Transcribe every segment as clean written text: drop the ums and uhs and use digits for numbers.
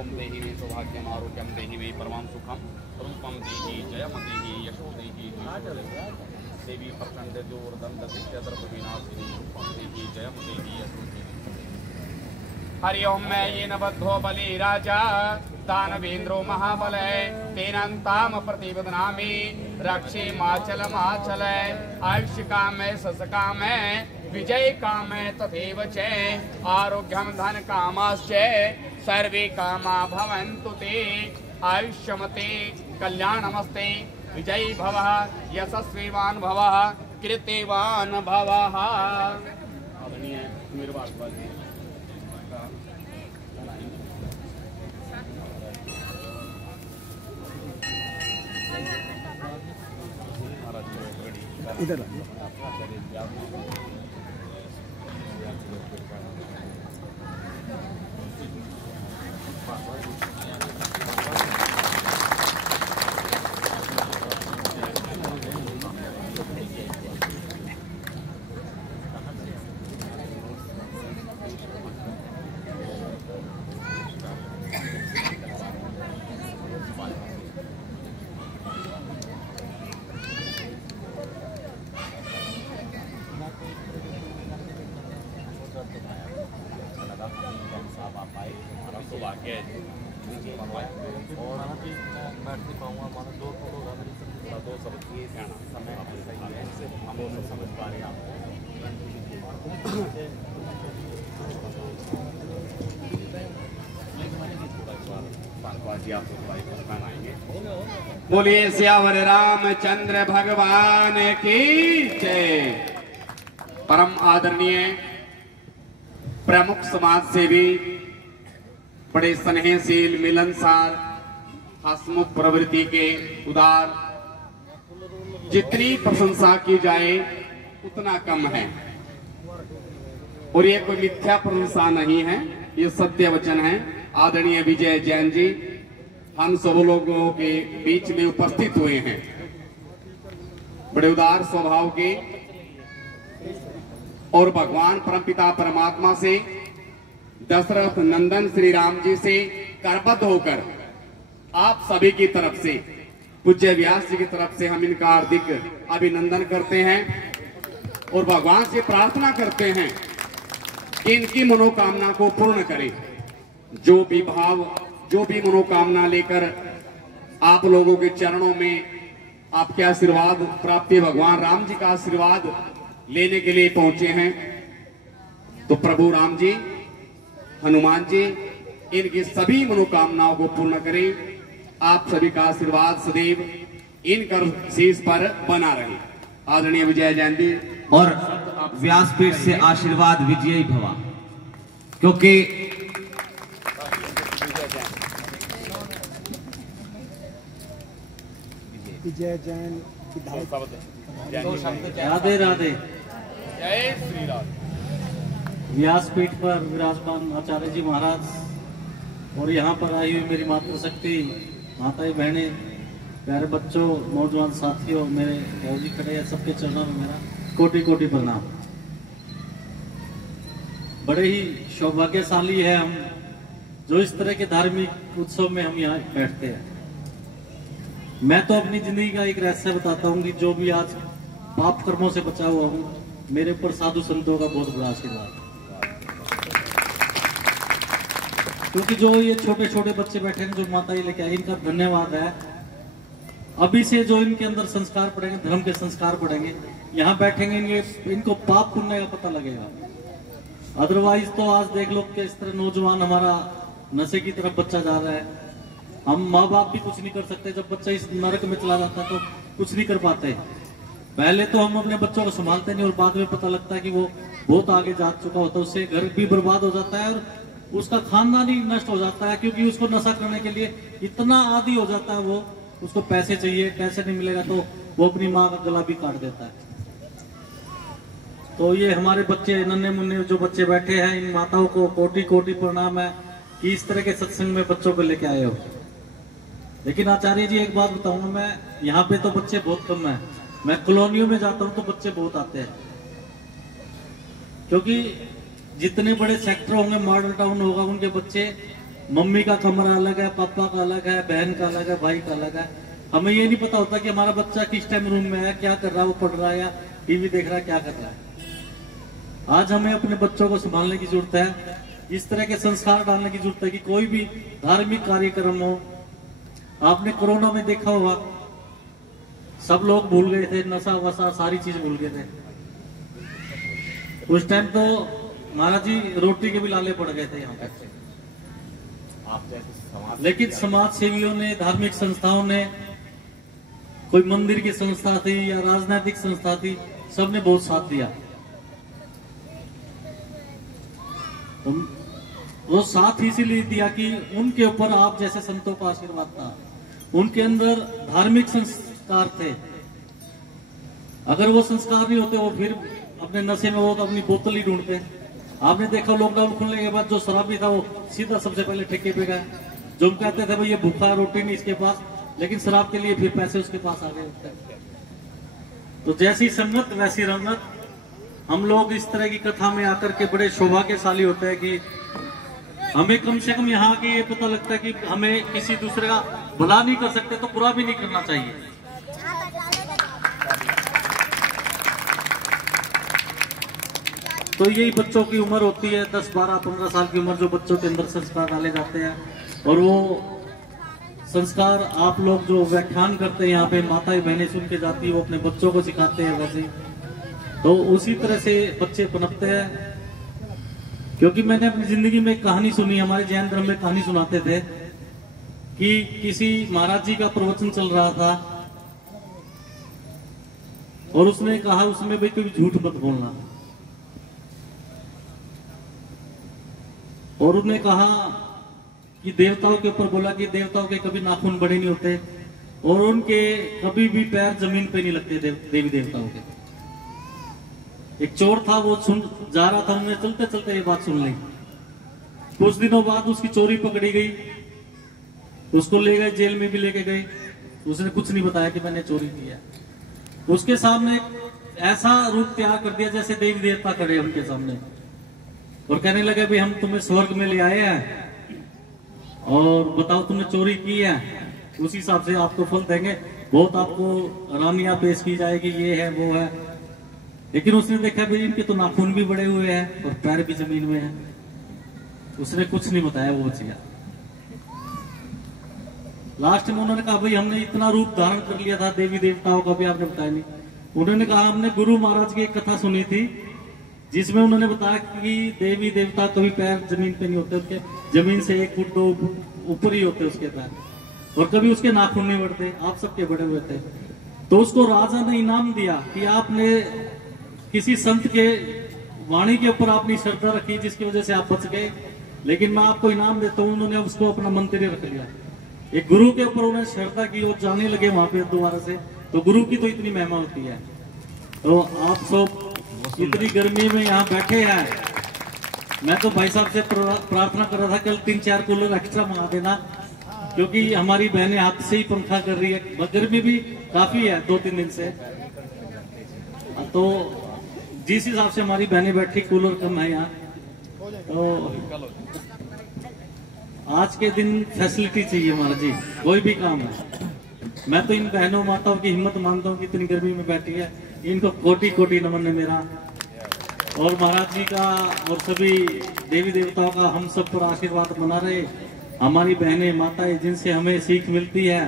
ओम देहि मे सौभाग्यम आरोग्यम देहि मे परमं सुखम रूपम देहि जयम देहि यशो देहि देवी प्रचंड जोरदंड दिव्यद्रव विनाशिनी रूपम देहि जयम देहि यशो देहि। हरि ओम मैं ये नबद्धो बलि राजा दानवेन्द्रो महाबलय तेनंताम प्रतिबदनामि रक्षे माचल माचल आयुष्य कामय सस कामय विजय कामय तथैव च आरोग्यम धन कामाश्च सर्वे कामा भवन्तु ते आयुष्यमते कल्याणमस्ते विजयी भवः यशस्वीवान भवः कीर्तिवान भवः। आदरणीय मेरे बात इधर बोलिए सियावर रामचंद्र भगवान की जय। परम आदरणीय प्रमुख समाज सेवी बड़े स्नेहशील मिलनसार हसमुख प्रवृत्ति के उदार, जितनी प्रशंसा की जाए उतना कम है और ये कोई मिथ्या प्रशंसा नहीं है, ये सत्य वचन है। आदरणीय विजय जैन जी हम सब लोगों के बीच में उपस्थित हुए हैं, बड़े उदार स्वभाव के और भगवान परमपिता परमात्मा से दशरथ नंदन श्री राम जी से करबद्ध होकर आप सभी की तरफ से पूज्य व्यास जी की तरफ से हम इनका हार्दिक अभिनंदन करते हैं और भगवान से प्रार्थना करते हैं कि इनकी मनोकामना को पूर्ण करें। जो भी भाव, जो भी मनोकामना लेकर आप लोगों के चरणों में आपके आशीर्वाद प्राप्ति, भगवान राम जी का आशीर्वाद लेने के लिए पहुंचे हैं, तो प्रभु राम जी, हनुमान जी इनकी सभी मनोकामनाओं को पूर्ण करें। आप सभी का आशीर्वाद सदैव इनकर शीश पर बना रहे। आदरणीय विजय जैन जी और व्यासपीठ से आशीर्वाद विजयी भवा, क्योंकि विजय जैन राधे राधे। जय श्री राम। व्यासपीठ पर विराजमान आचार्य जी महाराज और यहाँ पर आई हुई मेरी मातृशक्ति माताएं बहनें, प्यारे बच्चों, नौजवान साथियों, मेरे जी खड़े हैं, सबके चरणों में मेरा कोटि कोटि प्रणाम। बड़े ही सौभाग्यशाली है हम जो इस तरह के धार्मिक उत्सव में हम यहाँ बैठते हैं। मैं तो अपनी जिंदगी का एक रहस्य बताता हूँ कि जो भी आज पाप कर्मों से बचा हुआ हूँ, मेरे ऊपर साधु संतों का बहुत बड़ा आशीर्वाद। क्योंकि जो ये छोटे छोटे बच्चे बैठे हैं, जो माता जी लेके आई, इनका धन्यवाद है। अभी से जो इनके अंदर संस्कार पड़ेंगे, धर्म के संस्कार पड़ेंगे, यहाँ बैठेंगे, इनको पाप पुण्य का पता लगेगा। अदरवाइज तो आज देख लो कि इस तरह नौजवान हमारा नशे की तरफ बच्चा जा रहा है। हम माँ बाप भी कुछ नहीं कर सकते, जब बच्चा इस नरक में चला जाता है तो कुछ नहीं कर पाते। पहले तो हम अपने बच्चों को संभालते नहीं और बाद में पता लगता है कि वो बहुत आगे जा चुका होता है, उससे घर भी बर्बाद हो जाता है और उसका खानदान ही नष्ट हो जाता है, क्योंकि उसको नशा करने के लिए इतना आदी हो जाता है, वो उसको पैसे चाहिए, पैसे नहीं मिलेगा तो वो अपनी माँ का गला भी काट देता है। तो ये हमारे बच्चे नन्हे मुन्ने जो बच्चे बैठे हैं, इन माताओं को कोटि कोटि प्रणाम है कि इस तरह के सत्संग में बच्चों को लेके आए हो। लेकिन आचार्य जी एक बात बताऊंगा, मैं यहाँ पे तो बच्चे बहुत कम है, मैं कॉलोनियों में जाता हूँ तो बच्चे बहुत आते हैं, क्योंकि जितने बड़े सेक्टर होंगे, मॉडल टाउन होगा, उनके बच्चे मम्मी का कमरा अलग है, पापा का अलग है, बहन का अलग है, भाई का अलग है। हमें ये नहीं पता होता कि हमारा बच्चा किस टाइम रूम में है, क्या कर रहा है, वो पढ़ रहा है या टीवी देख रहा है, क्या कर रहा है। आज हमें अपने बच्चों को संभालने की जरूरत है, इस तरह के संस्कार डालने की जरूरत है कि कोई भी धार्मिक कार्यक्रम हो। आपने कोरोना में देखा होगा, सब लोग भूल गए थे, नशा वशा सारी चीज भूल गए थे। उस टाइम तो महाराज जी रोटी के भी लाले पड़ गए थे यहाँ पे। लेकिन समाज सेवियों ने, धार्मिक संस्थाओं ने, कोई मंदिर की संस्था थी या राजनीतिक संस्था थी, सबने बहुत साथ दिया। तो वो साथ इसीलिए दिया कि उनके ऊपर आप जैसे संतों का आशीर्वाद था, उनके अंदर धार्मिक संस्कार थे। अगर वो संस्कार नहीं होते, वो फिर अपने नशे में वो तो अपनी बोतल ही ढूंढते। आपने देखा लॉकडाउन खुलने के बाद जो शराबी था वो सीधा सबसे पहले ठेके पे गया। जो हम कहते थे भाई ये भूखा, रोटी नहीं इसके पास, लेकिन शराब के लिए फिर पैसे उसके पास आ गए। तो जैसी संगत वैसी रंगत। हम लोग इस तरह की कथा में आकर के बड़े सौभाग्यशाली होते हैं कि हमें कम से कम यहाँ की ये पता लगता है कि हमें किसी दूसरे का भला नहीं कर सकते तो बुरा भी नहीं करना चाहिए। तो यही बच्चों की उम्र होती है, 10, 12, 15 साल की उम्र, जो बच्चों के अंदर संस्कार डाले जाते हैं। और वो संस्कार आप लोग जो व्याख्यान करते हैं यहाँ पे, माताएं बहनें सुन के जाती है, वो अपने बच्चों को सिखाते हैं वैसे। तो उसी तरह से बच्चे पनपते हैं। क्योंकि मैंने अपनी जिंदगी में एक कहानी सुनी, हमारे जैन धर्म में कहानी सुनाते थे कि किसी महाराज जी का प्रवचन चल रहा था और उसने कहा उसमें भाई कभी झूठ मत बोलना। और उन्होंने कहा कि देवताओं के ऊपर बोला कि देवताओं के कभी नाखून बड़े नहीं होते और उनके कभी भी पैर जमीन पे नहीं लगते देवी देवताओं के। एक चोर था, वो सुन जा रहा था, उन्होंने चलते चलते ये बात सुन ली। कुछ दिनों बाद उसकी चोरी पकड़ी गई, उसको ले गए, जेल में भी लेके गए। उसने कुछ नहीं बताया कि मैंने चोरी की है। उसके सामने ऐसा रूप तैयार कर दिया जैसे देवी देवता खड़े उनके सामने और कहने लगे भाई हम तुम्हें स्वर्ग में ले आए हैं और बताओ तुमने चोरी की है, उसी हिसाब से आपको फल देंगे, बहुत आपको रानियां पेश की जाएगी, ये है वो है। लेकिन उसने देखा भाई इनके तो नाखून भी बड़े हुए हैं और पैर भी जमीन में है। उसने कुछ नहीं बताया, वो बच गया। लास्ट में उन्होंने कहा भाई हमने इतना रूप धारण कर लिया था, देवी देवताओं का भी आपने बताया नहीं। उन्होंने कहा हमने गुरु महाराज की एक कथा सुनी थी जिसमें उन्होंने बताया कि देवी देवता कभी पैर जमीन पे नहीं होते, उसके जमीन से 1 फुट 2 फुट ऊपर ही होते उसके पैर, और कभी उसके नाखून नहीं बढ़ते, आप सबके बड़े हुए थे। तो उसको राजा ने इनाम दिया कि आपने किसी संत के वाणी के ऊपर आपने श्रद्धा रखी जिसकी वजह से आप बच गए, लेकिन मैं आपको इनाम देता हूँ। उन्होंने उसको अपना मंत्री रख लिया। एक गुरु के ऊपर उन्होंने श्रद्धा की और जाने लगे वहां पे दोबारा से। तो गुरु की तो इतनी महिमा होती है। तो आप सब इतनी गर्मी में यहाँ बैठे हैं, मैं तो भाई साहब से प्रार्थना कर रहा था कल 3-4 कूलर एक्स्ट्रा मंगा देना, क्योंकि हमारी बहनें हाथ से ही पंखा कर रही है। गर्मी भी काफी है 2-3 दिन से। तो जिस हिसाब से हमारी बहनें बैठी, कूलर कम है यहाँ। तो आज के दिन फैसिलिटी चाहिए महाराज जी, कोई भी काम है। मैं तो इन बहनों माताओं की हिम्मत मानता हूँ कि इतनी गर्मी में बैठी है, इनको कोटि कोटि नमन है मेरा। और महाराज जी का और सभी देवी देवताओं का हम सब पर आशीर्वाद बना रहे। हमारी बहनें माताएं जिनसे हमें सीख मिलती है,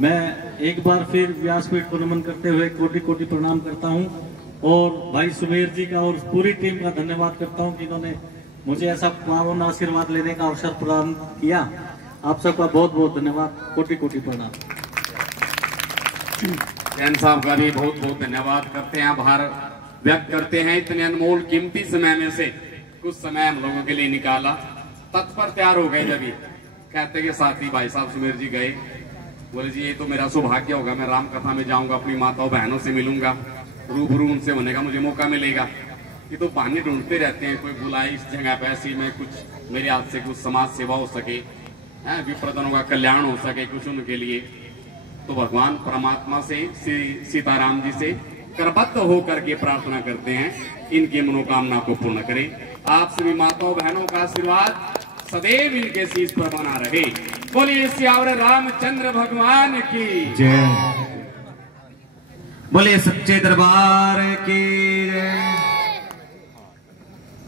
मैं एक बार फिर व्यासपीठ को नमन करते हुए कोटि कोटि प्रणाम करता हूं। और भाई सुमेर जी का और पूरी टीम का धन्यवाद करता हूं कि इन्होंने मुझे ऐसा पावन आशीर्वाद लेने का अवसर प्रदान किया। आप सबका बहुत बहुत धन्यवाद, कोटि कोटि प्रणाम। जैन साहब का भी बहुत बहुत धन्यवाद करते हैं, आभार व्यक्त करते हैं। इतने अनमोल कीमती समय में से कुछ समय हम लोगों के लिए निकाला, तत्पर तैयार हो गए। जब कहते कि साथी भाई साहब सुमेर जी गए, बोले जी ये तो मेरा सौभाग्य होगा, मैं राम कथा में जाऊंगा, अपनी माताओं बहनों से मिलूंगा, रूबरू उनसे होने का मुझे मौका मिलेगा। ये तो बहाने ढूंढते रहते हैं, कोई बुलाए इस जगह पे, ऐसी में कुछ मेरे हाथ से कुछ समाज सेवा हो सके, विप्रजनों का कल्याण हो सके कुछ उनके लिए। तो भगवान परमात्मा से, श्री सीताराम जी से करबद्ध होकर के प्रार्थना करते हैं, इनकी मनोकामना को पूर्ण करें। आप सभी माताओं बहनों का आशीर्वाद सदैव इनके शीश पर बना रहे। बोलिए सियावर रामचंद्र भगवान की जय। बोलिए सच्चे दरबार की जय।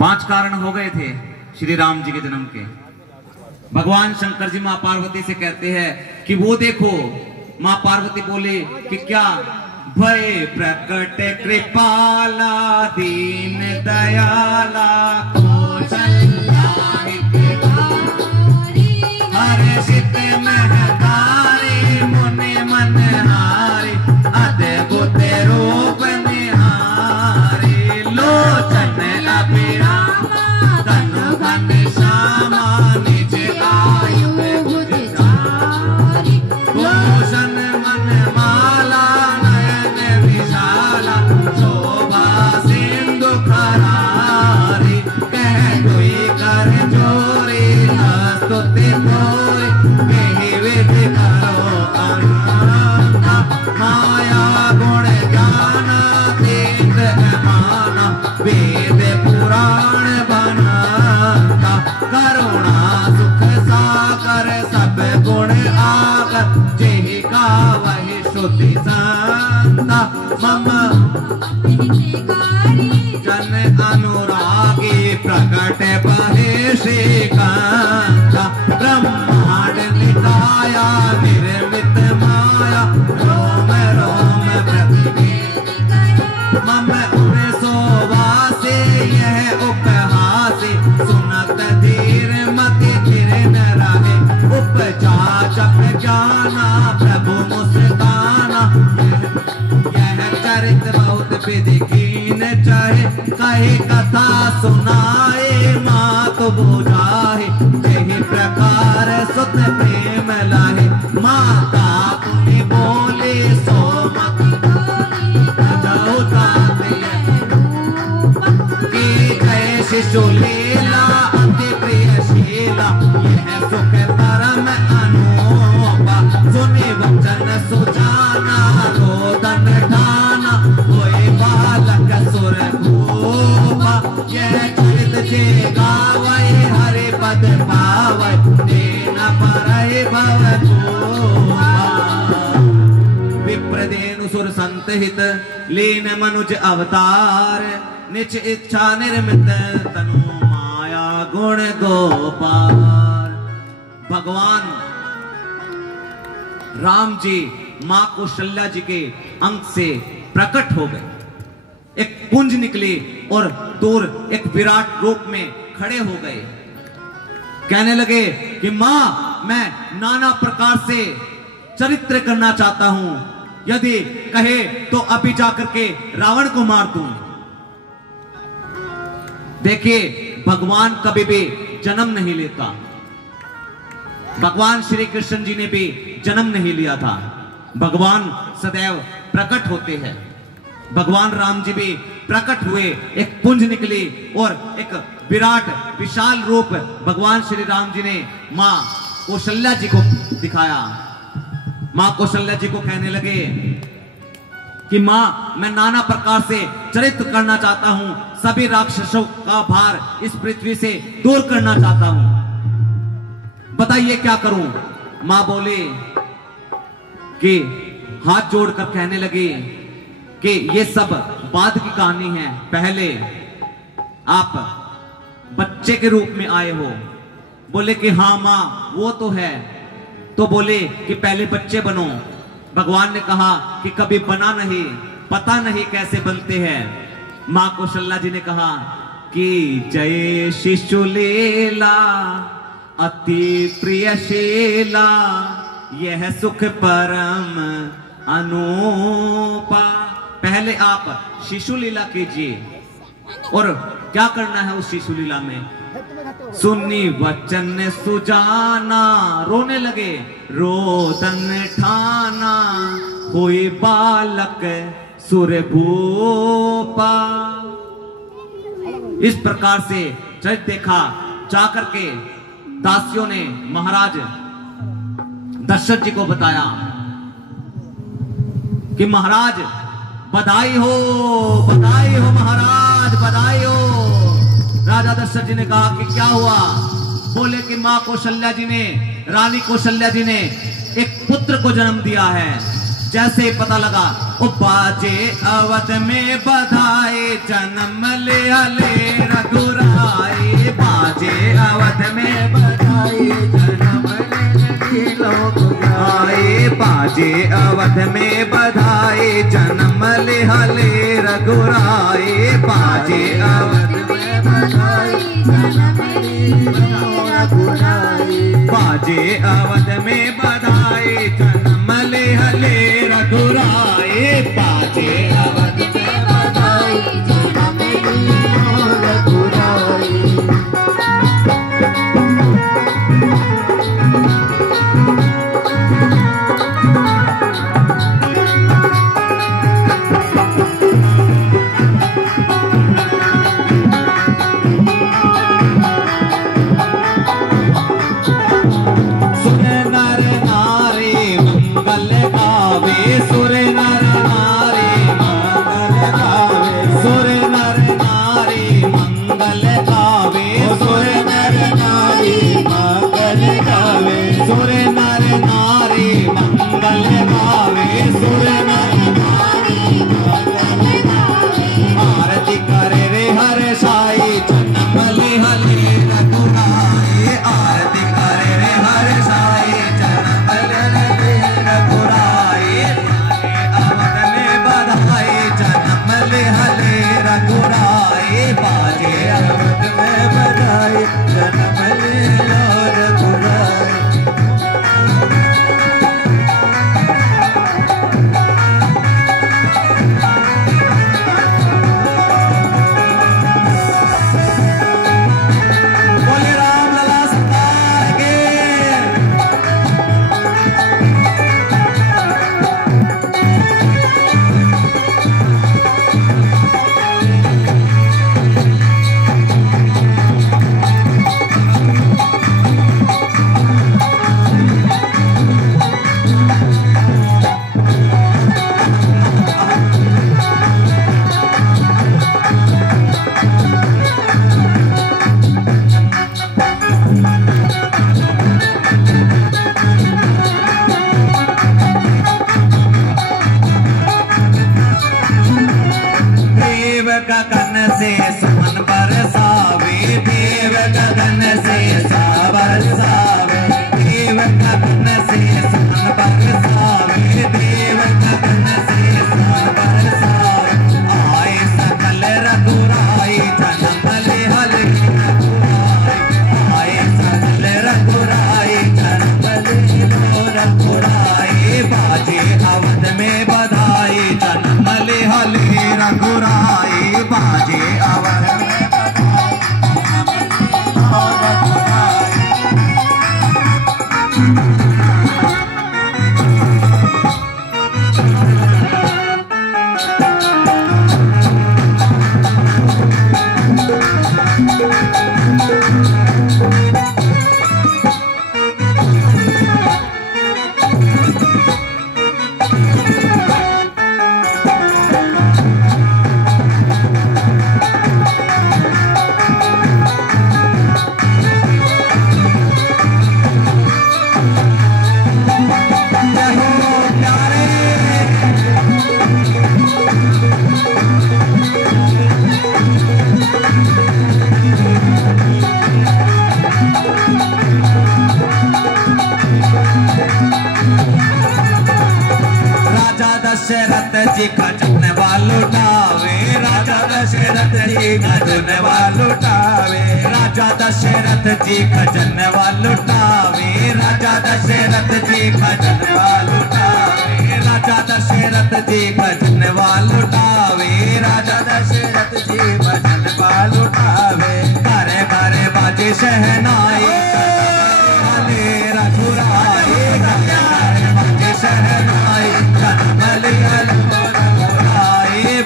5 कारण हो गए थे श्री राम जी के जन्म के। भगवान शंकर जी मां पार्वती से कहते हैं कि वो देखो। मां पार्वती बोले कि क्या? भय प्रकट कृपाला दीन दयाला हर्षित महतारी मुनि मनहारी अद्भुत रूप निहारी लोचन अभिराम तनु घन श्यामा निज आयु गुजरारी भूषण मन माला नयन विशाला शोभा सिंधु करारी कह कोई कर जोरी स्तुति मोरी कही विधि करो अनुना माया गुण ज्ञान तीर्थ माना वेद पुराण बनाता करुणा सुख सागर सब गुण आकर जेहि का वही शुद्धि संता मम जन अनुरागी प्रकट बहे श्रीकांता ब्रह्मांड निकाया निर्मित माया रोम रोम मम उड़े सोवासे यह उपहासे सुनत धीर मति धीर न रहे उपजा जप जाना प्रभु मुस्काना यह चरित बहुत विधि कीन चाहे कहे कथा सुनाए मात बुझाए यही प्रकार सुत प्रेम लाहे माता तुम्हें बोले सो मत जाओ की जय शिशु लीला अति प्रिय शीला यह सुख परम अनूपा सुनि वचन सुजाना रोदन ठाना कोई बालक सुर भूपा यह चरित जे गावै हरि पद पावै देन परहि भव विप्रदेनु सुर संतहित लीन मनुज अवतार निच इच्छा निर्मित तनु माया गुण गोपाल। भगवान राम जी मां कौशल्या जी के अंक से प्रकट हो गए। एक पुंज निकली और दूर एक विराट रूप में खड़े हो गए। कहने लगे कि मां मैं नाना प्रकार से चरित्र करना चाहता हूं, यदि कहे तो अभी जाकर के रावण को मार दूं। देखिए भगवान कभी भी जन्म नहीं लेता। भगवान श्री कृष्ण जी ने भी जन्म नहीं लिया था। भगवान सदैव प्रकट होते हैं। भगवान राम जी भी प्रकट हुए, एक पुंज निकली और एक विराट विशाल रूप भगवान श्री राम जी ने मां कौशल्या जी को दिखाया। मां कौशल्या जी को कहने लगे कि मां मैं नाना प्रकार से चरित्र करना चाहता हूं, सभी राक्षसों का भार इस पृथ्वी से दूर करना चाहता हूं, बताइए क्या करूं। मां बोले कि हाथ जोड़कर कहने लगे कि ये सब बाद की कहानी है, पहले आप बच्चे के रूप में आए हो। बोले कि हाँ मां वो तो है। तो बोले कि पहले बच्चे बनो। भगवान ने कहा कि कभी बना नहीं, पता नहीं कैसे बनते हैं। मां कौशल्या जी ने कहा कि जय शिशु लीला अति प्रिय शीला यह सुख परम अनूपा। पहले आप शिशु लीला कीजिए और क्या करना है उस शिशु लीला में। सुनी वचन सुजाना, रोने लगे, रोदन ठाना, कोई बालक सुर भूपा। इस प्रकार से जब देखा जाकर के दासियों ने महाराज दशरथ जी को बताया कि महाराज बधाई हो महाराज बधाई हो। राजा दशरथ जी ने कहा कि क्या हुआ। बोले कि मां कौशल्या जी ने, रानी कौशल्या जी ने एक पुत्र को जन्म दिया है। जैसे पता लगा, ओ बाजे अवध में बधाई, जन्म ले हले रघुराई, बाजे अवध में बधाई, जन्म ले लोग गाए, बाजे अवध में बधाई, जन्म ले हले रघुराई, बाजे अवध में बधाई, जन्म ले रघुराई, बाजे अवध में बधाई, जन्म ले हले रघुराई, बाजे अवध में बधाई, जन्म ले रघुराई। दशरथ जी का जन्नवा लुटावे, राजा दशरथ जी का जन्नवा लुटावे, राजा दशरथ जी का जन्नवा लुटावे, राजा दशरथ जी का जन्नवा लुटावे, राजा दशरथ जी का जन्नवा लुटावे, राजा दशरथ जी का जन्नवा लुटावे, घरे घरे बाजे शहनाई रघुराई, घरे घरे बाजे शहनाई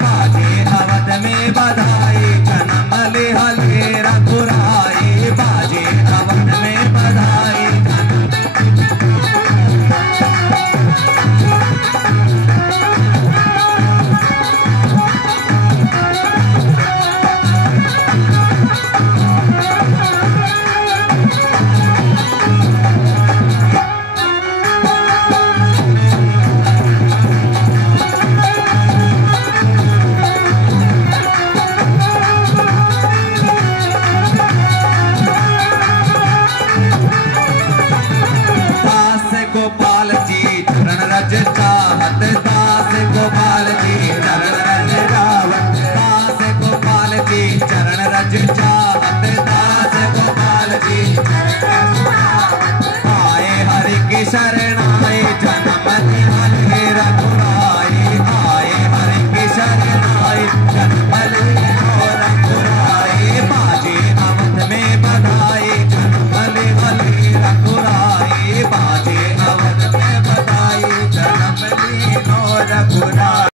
बाजे अवध में बधाई, जन्म ले हले रघुराई, बाजे अवध में बधाई। गजनवा